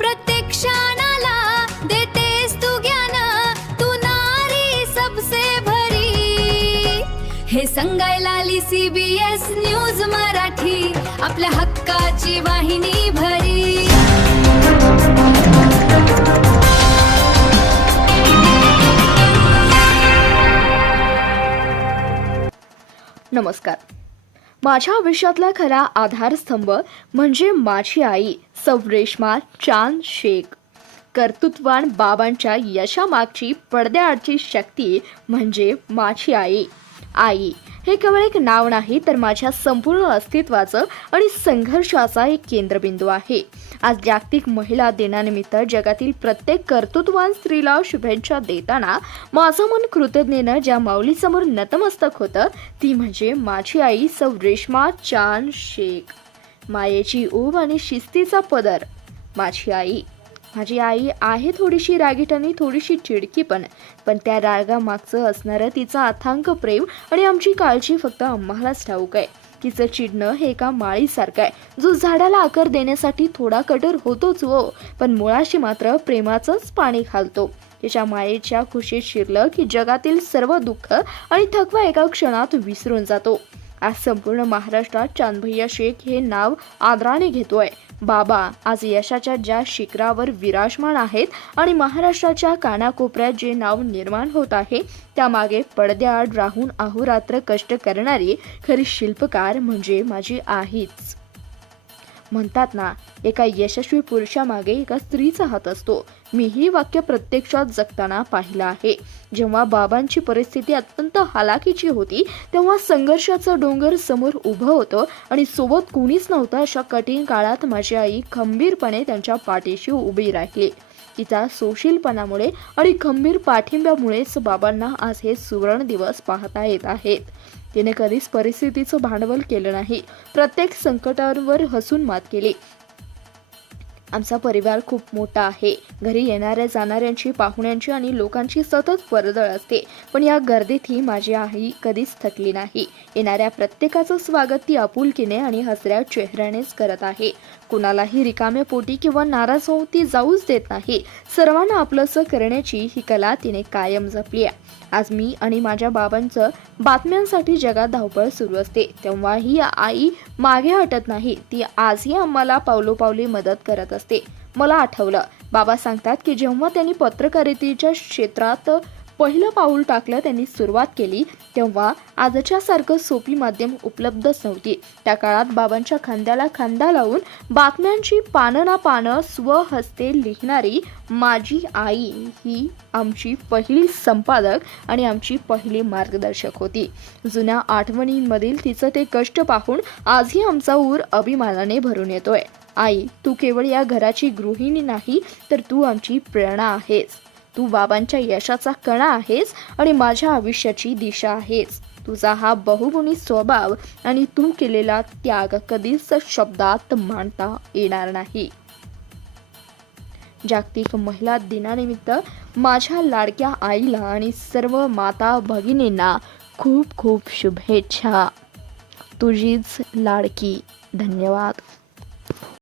प्रत्येक क्षणाला देतेस तू ज्ञान, तू नारी सबसे भरी. हे सांगायला आली CBS न्यूज मराठी, आपल्या हक्काची वाहिनी भरी. नमस्कार. माझ्या आयुष्यातला खरा आधारस्तंभ म्हणजे माझी आई सौ रेश्मा चांद शेख. कर्तृत्वान बाबांच्या यशामागची पडद्याआडची शक्ती म्हणजे माझी आई. आई हे केवळ एक नाव नाही, तर माझ्या संपूर्ण अस्तित्वाचं आणि संघर्षाचा एक केंद्रबिंदू आहे. आज जागतिक महिला दिनानिमित्त जगातील प्रत्येक कर्तृत्ववान स्त्रीला शुभेच्छा देताना माझं मन कृतज्ञतेनं ज्या माऊलीसमोर नतमस्तक होतं ती म्हणजे माझी आई सौ रेश्मा चांद शेख. मायेची ऊब आणि शिस्तीचा पदर. माझी आई आहे थोडीशी रागीट आणि थोडीशी चिडकी, पण त्या रागामागचं असणारं तिचं अथांग प्रेम आणि आमची काळजी फक्त आम्हालाच ठाऊक आहे. तिचं चिडणं हे एका माळीसारखं आहे, जो झाडाला आकार देण्यासाठी थोडा कठोर होतोच हो, पण मुळाशी मात्र प्रेमाचंच पाणी घालतो. तिच्या मायेच्या खुशीत शिरलं की जगातील सर्व दुःख आणि थकवा एका क्षणात विसरून जातो. आज संपूर्ण महाराष्ट्रात चांदभैया शेख हे नाव आदराने घेतोय. बाबा आज यशाच्या ज्या शिखरावर विराजमान आहेत आणि महाराष्ट्राच्या कानाकोपऱ्यात जे नाव निर्माण होत आहे, त्यामागे पडद्याआड राहून अहोरात्र कष्ट करणारी खरी शिल्पकार म्हणजे माझी आईच. म्हणतात ना, एका यशस्वी पुरुषामागे एका स्त्रीचा हात असतो. मी ही वाक्य प्रत्यक्षात जगताना पाहिलं आहे. जेव्हा बाबांची परिस्थिती अत्यंत हालाकीची होती, तेव्हा संघर्षाचं डोंगर समोर उभं होतं आणि सोबत कोणीच नव्हतं. अशा कठीण काळात माझी आई खंबीरपणे त्यांच्या पाठीशी उभी राहिली. तिचा सोशीलपणामुळे आणि खंबीर पाठिंब्यामुळेच बाबांना आज हे सुवर्ण दिवस पाहता येत आहेत. तिने कधीच परिस्थितीचं भांडवल केलं नाही, प्रत्येक संकटावर हसून मात केली. आमचा परिवार खूप मोठा आहे. घरी येणाऱ्या जाणाऱ्यांची, पाहुण्यांची आणि लोकांची सतत वर्दळ असते, पण या गर्दीतही माझी आई कधीच थकली नाही. येणाऱ्या प्रत्येकाचं स्वागत ती आपुलकीने आणि हसऱ्या चेहऱ्यानेच करत आहे. कुणालाही रिकाम्या पोटी किंवा नाराज होऊन ती जाऊच देत नाही. सर्वांना आपलंसं करण्याची ही कला तिने कायम जपली आहे. आज मी आणि माझ्या बाबांचं बातम्यांसाठी जगात धावपळ सुरू असते, तेव्हा ही आई मागे हटत नाही. ती आजही आम्हाला पावलोपावली मदत करत असते. मला आठवलं, बाबा सांगतात की जेव्हा त्यांनी पत्रकारितेच्या क्षेत्रात पहिलं पाऊल टाकलं, त्यांनी सुरुवात केली, तेव्हा आजच्या सारखं सोपी माध्यम उपलब्धच नव्हती. त्या काळात बाबांच्या खांद्याला खांदा लावून बातम्यांची पानं ना पानं स्वहस्ते लिहिणारी माझी आई ही आमची पहिली संपादक आणि आमची पहिली मार्गदर्शक होती. जुन्या आठवणींमधील तिचं ते कष्ट पाहून आजही आमचा ऊर अभिमानाने भरून येतोय. आई, तू केवळ या घराची गृहिणी नाही, तर तू आमची प्रेरणा आहेस. तू बाबांच्या यशाचा कणा आहेस आणि माझ्या आयुष्याची दिशा आहेस. तुझा हा बहुगुणी स्वभाव आणि तू केलेला त्याग कधीच शब्दात मांडता येणार नाही. जागतिक महिला दिनानिमित्त माझ्या लाडक्या आईला आणि सर्व माता भगिनींना खूप खूप शुभेच्छा. तुझीच लाडकी. धन्यवाद.